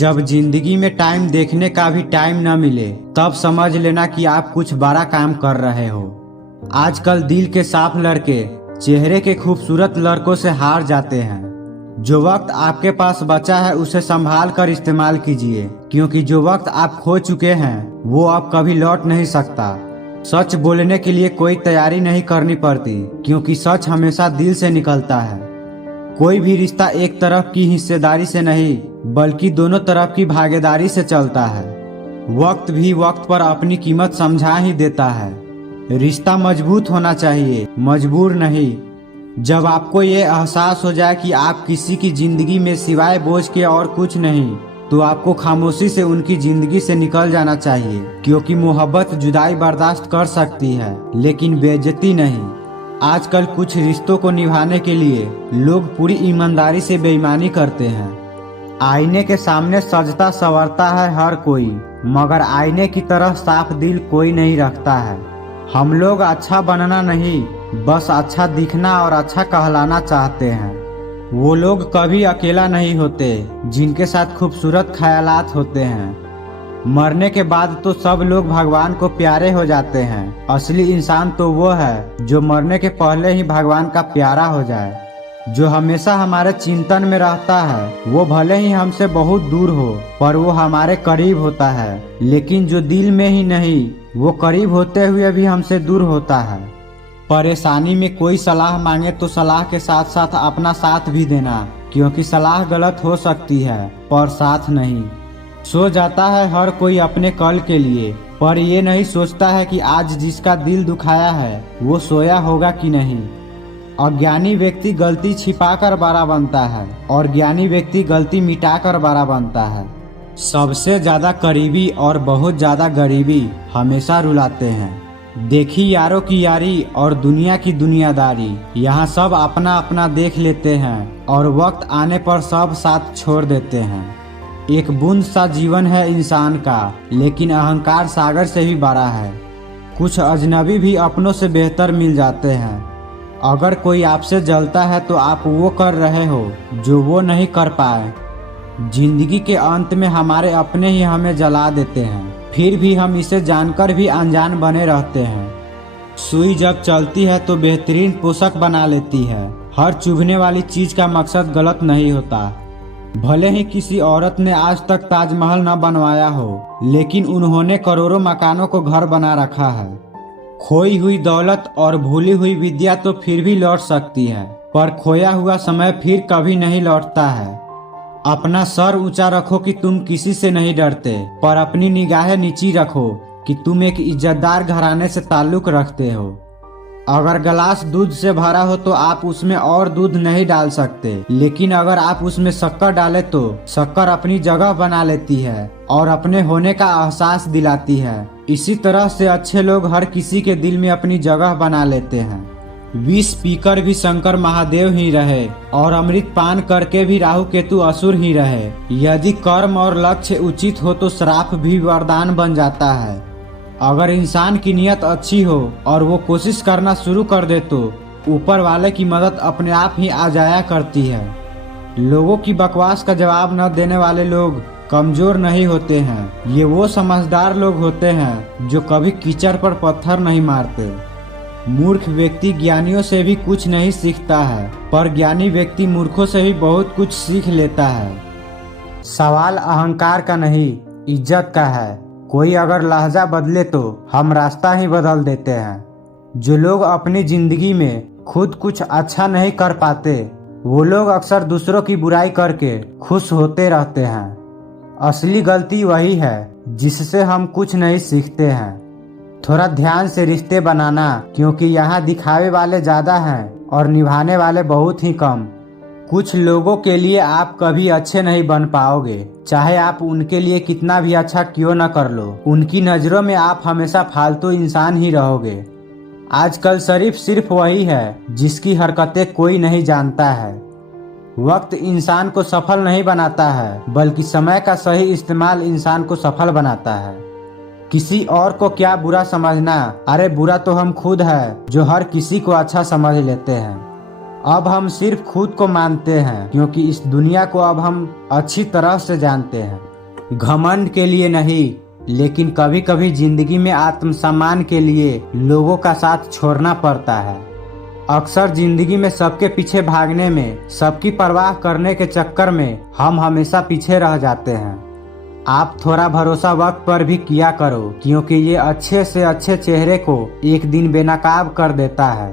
जब जिंदगी में टाइम देखने का भी टाइम न मिले तब समझ लेना कि आप कुछ बड़ा काम कर रहे हो। आजकल दिल के साफ लड़के चेहरे के खूबसूरत लड़कों से हार जाते हैं। जो वक्त आपके पास बचा है उसे संभाल कर इस्तेमाल कीजिए, क्योंकि जो वक्त आप खो चुके हैं वो अब कभी लौट नहीं सकता। सच बोलने के लिए कोई तैयारी नहीं करनी पड़ती, क्योंकि सच हमेशा दिल से निकलता है। कोई भी रिश्ता एक तरफ की हिस्सेदारी से नहीं बल्कि दोनों तरफ की भागीदारी से चलता है। वक्त भी वक्त पर अपनी कीमत समझा ही देता है। रिश्ता मजबूत होना चाहिए, मजबूर नहीं। जब आपको ये एहसास हो जाए कि आप किसी की जिंदगी में सिवाय बोझ के और कुछ नहीं, तो आपको खामोशी से उनकी जिंदगी से निकल जाना चाहिए, क्योंकि मोहब्बत जुदाई बर्दाश्त कर सकती है लेकिन बेइज्जती नहीं। आजकल कुछ रिश्तों को निभाने के लिए लोग पूरी ईमानदारी से बेईमानी करते हैं। आईने के सामने सजता संवरता है हर कोई, मगर आईने की तरह साफ दिल कोई नहीं रखता है। हम लोग अच्छा बनना नहीं, बस अच्छा दिखना और अच्छा कहलाना चाहते हैं। वो लोग कभी अकेला नहीं होते जिनके साथ खूबसूरत ख्यालात होते हैं। मरने के बाद तो सब लोग भगवान को प्यारे हो जाते हैं। असली इंसान तो वो है जो मरने के पहले ही भगवान का प्यारा हो जाए। जो हमेशा हमारे चिंतन में रहता है वो भले ही हमसे बहुत दूर हो, पर वो हमारे करीब होता है। लेकिन जो दिल में ही नहीं, वो करीब होते हुए भी हमसे दूर होता है। परेशानी में कोई सलाह मांगे तो सलाह के साथ साथ अपना साथ भी देना, क्योंकि सलाह गलत हो सकती है पर साथ नहीं। सो जाता है हर कोई अपने कल के लिए, पर ये नहीं सोचता है कि आज जिसका दिल दुखाया है वो सोया होगा कि नहीं। अज्ञानी व्यक्ति गलती छिपाकर बड़ा बनता है और ज्ञानी व्यक्ति गलती मिटाकर बड़ा बनता है। सबसे ज्यादा करीबी और बहुत ज्यादा गरीबी हमेशा रुलाते हैं। देखी यारों की यारी और दुनिया की दुनियादारी, यहाँ सब अपना अपना देख लेते हैं और वक्त आने पर सब साथ छोड़ देते हैं। एक बूंद सा जीवन है इंसान का, लेकिन अहंकार सागर से भी बड़ा है। कुछ अजनबी भी अपनों से बेहतर मिल जाते हैं। अगर कोई आपसे जलता है तो आप वो कर रहे हो जो वो नहीं कर पाए। जिंदगी के अंत में हमारे अपने ही हमें जला देते हैं, फिर भी हम इसे जानकर भी अनजान बने रहते हैं। सुई जब चलती है तो बेहतरीन पोशाक बना लेती है। हर चुभने वाली चीज का मकसद गलत नहीं होता। भले ही किसी औरत ने आज तक ताजमहल न बनवाया हो, लेकिन उन्होंने करोड़ों मकानों को घर बना रखा है। खोई हुई दौलत और भूली हुई विद्या तो फिर भी लौट सकती है, पर खोया हुआ समय फिर कभी नहीं लौटता है। अपना सर ऊंचा रखो कि तुम किसी से नहीं डरते, पर अपनी निगाहें नीची रखो कि तुम एक इज्जतदार घराने से ताल्लुक रखते हो। अगर गिलास दूध से भरा हो तो आप उसमें और दूध नहीं डाल सकते, लेकिन अगर आप उसमें शक्कर डालें तो शक्कर अपनी जगह बना लेती है और अपने होने का एहसास दिलाती है। इसी तरह से अच्छे लोग हर किसी के दिल में अपनी जगह बना लेते हैं। विष पीकर भी शंकर महादेव ही रहे और अमृत पान करके भी राहु केतु असुर ही रहे। यदि कर्म और लक्ष्य उचित हो तो श्राप भी वरदान बन जाता है। अगर इंसान की नीयत अच्छी हो और वो कोशिश करना शुरू कर दे तो ऊपर वाले की मदद अपने आप ही आ जाया करती है। लोगों की बकवास का जवाब न देने वाले लोग कमजोर नहीं होते हैं। ये वो समझदार लोग होते हैं जो कभी कीचड़ पर पत्थर नहीं मारते। मूर्ख व्यक्ति ज्ञानियों से भी कुछ नहीं सीखता है, पर ज्ञानी व्यक्ति मूर्खों से भी बहुत कुछ सीख लेता है। सवाल अहंकार का नहीं, इज्जत का है। कोई अगर लहजा बदले तो हम रास्ता ही बदल देते हैं। जो लोग अपनी जिंदगी में खुद कुछ अच्छा नहीं कर पाते, वो लोग अक्सर दूसरों की बुराई करके खुश होते रहते हैं। असली गलती वही है जिससे हम कुछ नहीं सीखते हैं। थोड़ा ध्यान से रिश्ते बनाना, क्योंकि यहाँ दिखावे वाले ज्यादा हैं और निभाने वाले बहुत ही कम। कुछ लोगों के लिए आप कभी अच्छे नहीं बन पाओगे, चाहे आप उनके लिए कितना भी अच्छा क्यों न कर लो। उनकी नजरों में आप हमेशा फालतू इंसान ही रहोगे। आजकल शरीफ सिर्फ वही है जिसकी हरकतें कोई नहीं जानता है। वक्त इंसान को सफल नहीं बनाता है, बल्कि समय का सही इस्तेमाल इंसान को सफल बनाता है। किसी और को क्या बुरा समझना, अरे बुरा तो हम खुद है जो हर किसी को अच्छा समझ लेते हैं। अब हम सिर्फ खुद को मानते हैं, क्योंकि इस दुनिया को अब हम अच्छी तरह से जानते हैं। घमंड के लिए नहीं, लेकिन कभी कभी जिंदगी में आत्मसम्मान के लिए लोगों का साथ छोड़ना पड़ता है। अक्सर जिंदगी में सबके पीछे भागने में, सबकी परवाह करने के चक्कर में हम हमेशा पीछे रह जाते हैं। आप थोड़ा भरोसा वक्त पर भी किया करो, क्योंकि ये अच्छे से अच्छे चेहरे को एक दिन बेनकाब कर देता है।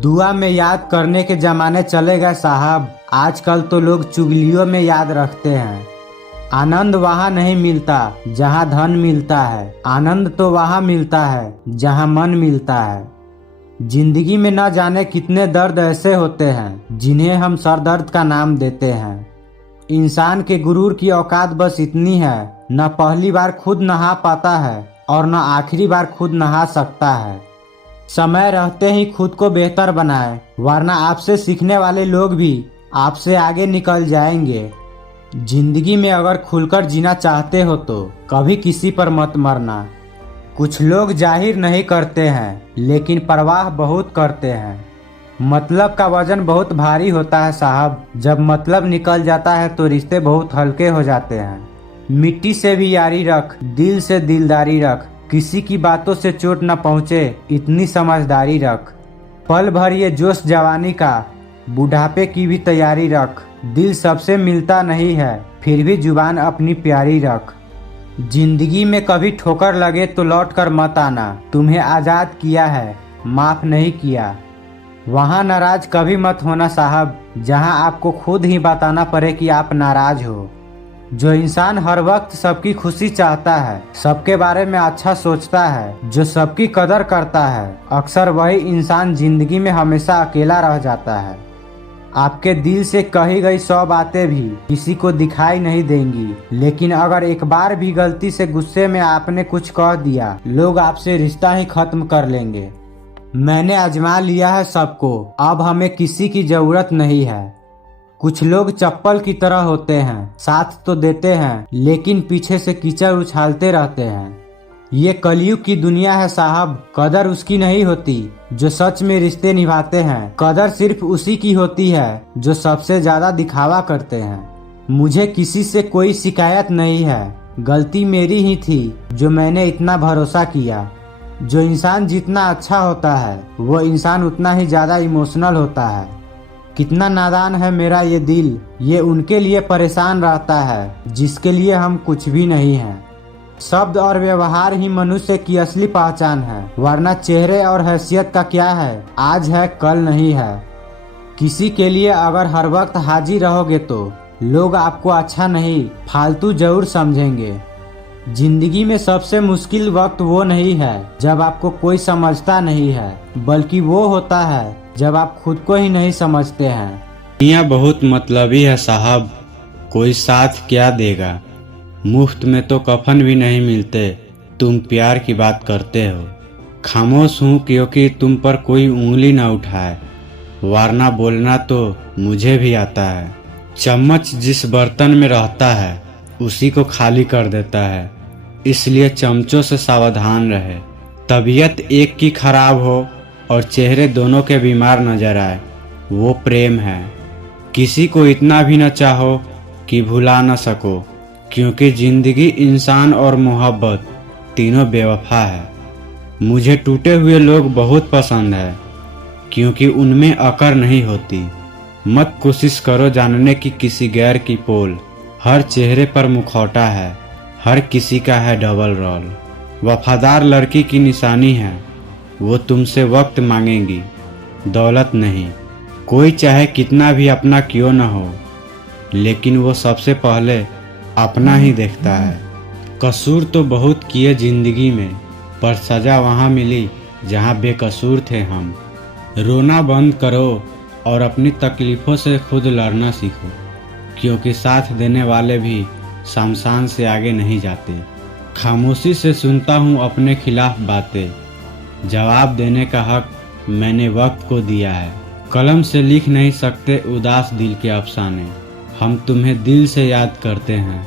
दुआ में याद करने के जमाने चले गए साहब। आजकल तो लोग चुगलियों में याद रखते हैं। आनंद वहाँ नहीं मिलता जहाँ धन मिलता है, आनंद तो वहाँ मिलता है जहाँ मन मिलता है। जिंदगी में न जाने कितने दर्द ऐसे होते हैं जिन्हें हम सरदर्द का नाम देते हैं। इंसान के गुरूर की औकात बस इतनी है, न पहली बार खुद नहा पाता है और न आखिरी बार खुद नहा सकता है। समय रहते ही खुद को बेहतर बनाए, वरना आपसे सीखने वाले लोग भी आपसे आगे निकल जाएंगे। जिंदगी में अगर खुलकर जीना चाहते हो तो कभी किसी पर मत मरना। कुछ लोग जाहिर नहीं करते हैं, लेकिन परवाह बहुत करते हैं। मतलब का वजन बहुत भारी होता है साहब। जब मतलब निकल जाता है तो रिश्ते बहुत हल्के हो जाते हैं। मिट्टी से भी यारी रख, दिल से दिलदारी रख, किसी की बातों से चोट न पहुँचे इतनी समझदारी रख। पल भर ये जोश जवानी का, बुढ़ापे की भी तैयारी रख। दिल सबसे मिलता नहीं है, फिर भी जुबान अपनी प्यारी रख। जिंदगी में कभी ठोकर लगे तो लौट कर मत आना। तुम्हें आजाद किया है, माफ नहीं किया। वहाँ नाराज कभी मत होना साहब, जहाँ आपको खुद ही बताना पड़े कि आप नाराज हो। जो इंसान हर वक्त सबकी खुशी चाहता है, सबके बारे में अच्छा सोचता है, जो सबकी कदर करता है, अक्सर वही इंसान जिंदगी में हमेशा अकेला रह जाता है। आपके दिल से कही गई 100 बातें भी किसी को दिखाई नहीं देंगी, लेकिन अगर एक बार भी गलती से गुस्से में आपने कुछ कह दिया, लोग आपसे रिश्ता ही खत्म कर लेंगे। मैंने आजमा लिया है सबको, अब हमें किसी की जरूरत नहीं है। कुछ लोग चप्पल की तरह होते हैं, साथ तो देते हैं लेकिन पीछे से कीचड़ उछालते रहते हैं। ये कलयुग की दुनिया है साहब। कदर उसकी नहीं होती जो सच में रिश्ते निभाते हैं, कदर सिर्फ उसी की होती है जो सबसे ज्यादा दिखावा करते हैं। मुझे किसी से कोई शिकायत नहीं है, गलती मेरी ही थी जो मैंने इतना भरोसा किया। जो इंसान जितना अच्छा होता है वो इंसान उतना ही ज्यादा इमोशनल होता है। कितना नादान है मेरा ये दिल, ये उनके लिए परेशान रहता है जिसके लिए हम कुछ भी नहीं हैं। शब्द और व्यवहार ही मनुष्य की असली पहचान है, वरना चेहरे और हैसियत का क्या है, आज है कल नहीं है। किसी के लिए अगर हर वक्त हाजिर रहोगे तो लोग आपको अच्छा नहीं, फालतू जरूर समझेंगे। जिंदगी में सबसे मुश्किल वक्त वो नहीं है जब आपको कोई समझता नहीं है, बल्कि वो होता है जब आप खुद को ही नहीं समझते हैं। दुनिया बहुत मतलबी है साहब, कोई साथ क्या देगा। मुफ्त में तो कफन भी नहीं मिलते, तुम प्यार की बात करते हो। खामोश हूँ क्योंकि तुम पर कोई उंगली ना उठाए, वरना बोलना तो मुझे भी आता है। चम्मच जिस बर्तन में रहता है उसी को खाली कर देता है, इसलिए चमचों से सावधान रहे। तबीयत एक की खराब हो और चेहरे दोनों के बीमार नजर आए, वो प्रेम है। किसी को इतना भी न चाहो कि भुला न सको, क्योंकि जिंदगी इंसान और मोहब्बत तीनों बेवफा है। मुझे टूटे हुए लोग बहुत पसंद है, क्योंकि उनमें अकड़ नहीं होती। मत कोशिश करो जानने की किसी गैर की पोल, हर चेहरे पर मुखौटा है, हर किसी का है डबल रोल। वफादार लड़की की निशानी है, वो तुमसे वक्त मांगेंगी, दौलत नहीं। कोई चाहे कितना भी अपना क्यों न हो, लेकिन वो सबसे पहले अपना ही देखता है। कसूर तो बहुत किए जिंदगी में, पर सजा वहाँ मिली जहाँ बेकसूर थे हम। रोना बंद करो और अपनी तकलीफ़ों से खुद लड़ना सीखो, क्योंकि साथ देने वाले भी शमशान से आगे नहीं जाते। खामोशी से सुनता हूँ अपने खिलाफ बातें, जवाब देने का हक मैंने वक्त को दिया है। कलम से लिख नहीं सकते उदास दिल के अफसाने, हम तुम्हें दिल से याद करते हैं,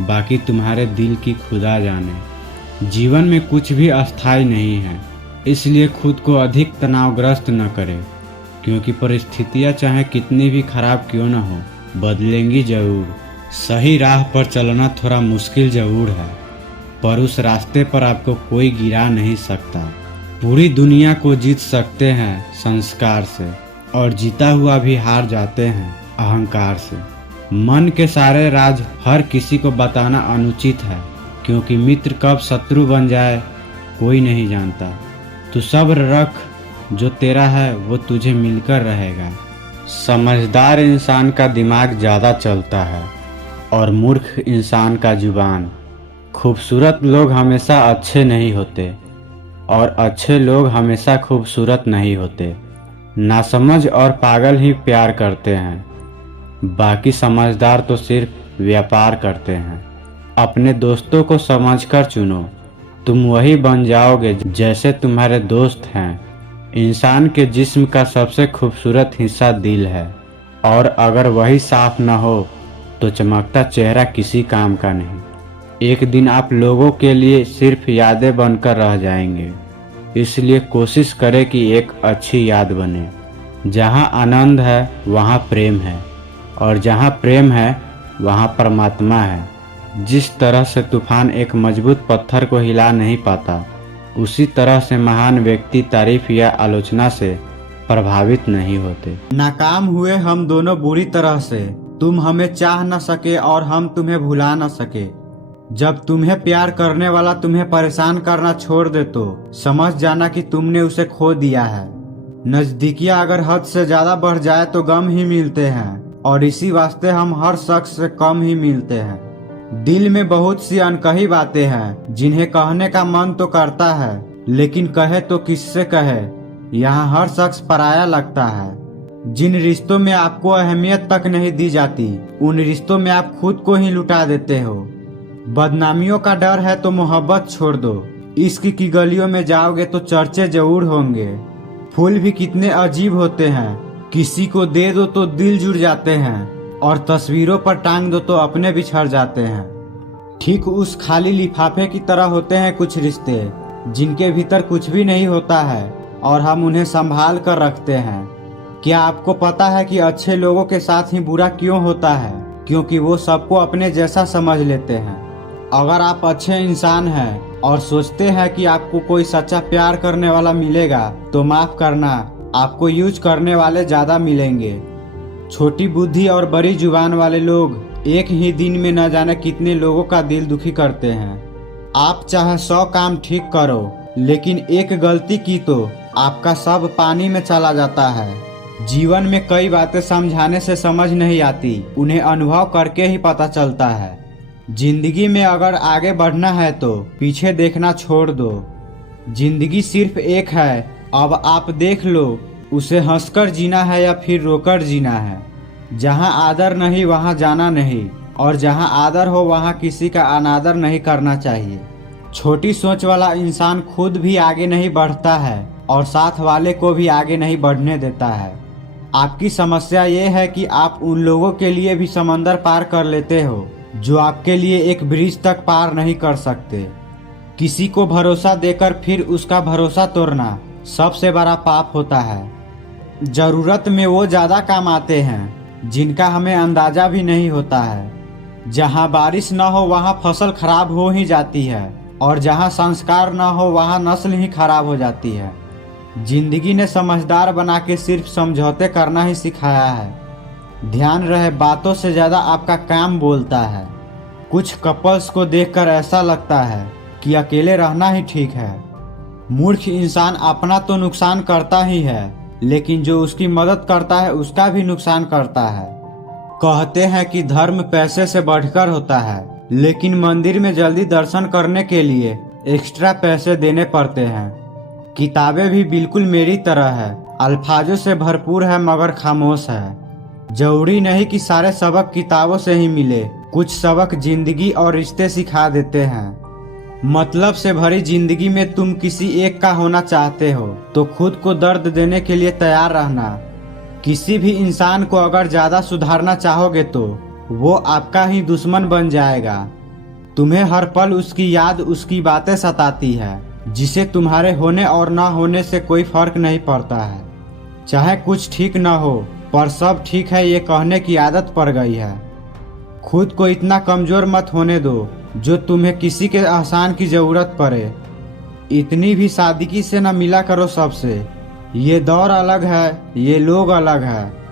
बाकी तुम्हारे दिल की खुदा जाने। जीवन में कुछ भी अस्थायी नहीं है, इसलिए खुद को अधिक तनावग्रस्त न करें, क्योंकि परिस्थितियाँ चाहे कितनी भी खराब क्यों न हो, बदलेंगी जरूर। सही राह पर चलना थोड़ा मुश्किल जरूर है, पर उस रास्ते पर आपको कोई गिरा नहीं सकता। पूरी दुनिया को जीत सकते हैं संस्कार से, और जीता हुआ भी हार जाते हैं अहंकार से। मन के सारे राज हर किसी को बताना अनुचित है, क्योंकि मित्र कब शत्रु बन जाए कोई नहीं जानता। तू सब्र रख, जो तेरा है वो तुझे मिलकर रहेगा। समझदार इंसान का दिमाग ज़्यादा चलता है और मूर्ख इंसान का जुबान। खूबसूरत लोग हमेशा अच्छे नहीं होते और अच्छे लोग हमेशा खूबसूरत नहीं होते। नासमझ और पागल ही प्यार करते हैं, बाकी समझदार तो सिर्फ व्यापार करते हैं। अपने दोस्तों को समझकर चुनो, तुम वही बन जाओगे जैसे तुम्हारे दोस्त हैं। इंसान के जिस्म का सबसे खूबसूरत हिस्सा दिल है, और अगर वही साफ न हो तो चमकता चेहरा किसी काम का नहीं। एक दिन आप लोगों के लिए सिर्फ यादें बनकर रह जाएंगे, इसलिए कोशिश करें कि एक अच्छी याद बने। जहाँ आनंद है वहाँ प्रेम है, और जहाँ प्रेम है वहाँ परमात्मा है। जिस तरह से तूफान एक मजबूत पत्थर को हिला नहीं पाता, उसी तरह से महान व्यक्ति तारीफ या आलोचना से प्रभावित नहीं होते। नाकाम हुए हम दोनों बुरी तरह से, तुम हमें चाह न सके और हम तुम्हें भुला न सके। जब तुम्हें प्यार करने वाला तुम्हें परेशान करना छोड़ दे तो समझ जाना कि तुमने उसे खो दिया है। नजदीकियां अगर हद से ज्यादा बढ़ जाए तो गम ही मिलते हैं, और इसी वास्ते हम हर शख्स से कम ही मिलते हैं। दिल में बहुत सी अनकही बातें हैं जिन्हें कहने का मन तो करता है, लेकिन कहे तो किससे कहे। यहाँ हर शख्स पराया लगता है। जिन रिश्तों में आपको अहमियत तक नहीं दी जाती, उन रिश्तों में आप खुद को ही लुटा देते हो। बदनामियों का डर है तो मोहब्बत छोड़ दो। इश्क की गलियों में जाओगे तो चर्चे जरूर होंगे। फूल भी कितने अजीब होते हैं, किसी को दे दो तो दिल जुड़ जाते हैं, और तस्वीरों पर टांग दो तो अपने बिछड़ जाते हैं। ठीक उस खाली लिफाफे की तरह होते हैं कुछ रिश्ते, जिनके भीतर कुछ भी नहीं होता है और हम उन्हें संभाल कर रखते हैं। क्या आपको पता है कि अच्छे लोगों के साथ ही बुरा क्यों होता है? क्योंकि वो सबको अपने जैसा समझ लेते हैं। अगर आप अच्छे इंसान हैं और सोचते हैं कि आपको कोई सच्चा प्यार करने वाला मिलेगा, तो माफ करना, आपको यूज करने वाले ज्यादा मिलेंगे। छोटी बुद्धि और बड़ी जुबान वाले लोग एक ही दिन में न जाने कितने लोगों का दिल दुखी करते हैं। आप चाहे 100 काम ठीक करो, लेकिन एक गलती की तो आपका सब पानी में चला जाता है। जीवन में कई बातें समझाने से समझ नहीं आती, उन्हें अनुभव करके ही पता चलता है। जिंदगी में अगर आगे बढ़ना है तो पीछे देखना छोड़ दो। जिंदगी सिर्फ एक है, अब आप देख लो उसे हंसकर जीना है या फिर रोकर जीना है। जहाँ आदर नहीं वहाँ जाना नहीं, और जहाँ आदर हो वहाँ किसी का अनादर नहीं करना चाहिए। छोटी सोच वाला इंसान खुद भी आगे नहीं बढ़ता है और साथ वाले को भी आगे नहीं बढ़ने देता है। आपकी समस्या ये है कि आप उन लोगों के लिए भी समंदर पार कर लेते हो जो आपके लिए एक ब्रिज तक पार नहीं कर सकते। किसी को भरोसा देकर फिर उसका भरोसा तोड़ना सबसे बड़ा पाप होता है। जरूरत में वो ज्यादा काम आते हैं जिनका हमें अंदाजा भी नहीं होता है। जहाँ बारिश न हो वहाँ फसल खराब हो ही जाती है, और जहाँ संस्कार न हो वहाँ नस्ल ही खराब हो जाती है। जिंदगी ने समझदार बना के सिर्फ समझौते करना ही सिखाया है। ध्यान रहे, बातों से ज्यादा आपका काम बोलता है। कुछ कपल्स को देखकर ऐसा लगता है कि अकेले रहना ही ठीक है। मूर्ख इंसान अपना तो नुकसान करता ही है, लेकिन जो उसकी मदद करता है उसका भी नुकसान करता है। कहते हैं कि धर्म पैसे से बढ़कर होता है, लेकिन मंदिर में जल्दी दर्शन करने के लिए एक्स्ट्रा पैसे देने पड़ते हैं। किताबें भी बिल्कुल मेरी तरह है, अल्फाजों से भरपूर है मगर खामोश है। जरूरी नहीं कि सारे सबक किताबों से ही मिले, कुछ सबक जिंदगी और रिश्ते सिखा देते हैं। मतलब से भरी जिंदगी में तुम किसी एक का होना चाहते हो तो खुद को दर्द देने के लिए तैयार रहना। किसी भी इंसान को अगर ज्यादा सुधारना चाहोगे तो वो आपका ही दुश्मन बन जाएगा। तुम्हें हर पल उसकी याद, उसकी बातें सताती है, जिसे तुम्हारे होने और ना होने से कोई फर्क नहीं पड़ता है। चाहे कुछ ठीक ना हो, पर सब ठीक है ये कहने की आदत पड़ गई है। खुद को इतना कमजोर मत होने दो जो तुम्हें किसी के एहसान की जरूरत पड़े। इतनी भी सादगी से न मिला करो सबसे। ये दौर अलग है, ये लोग अलग है।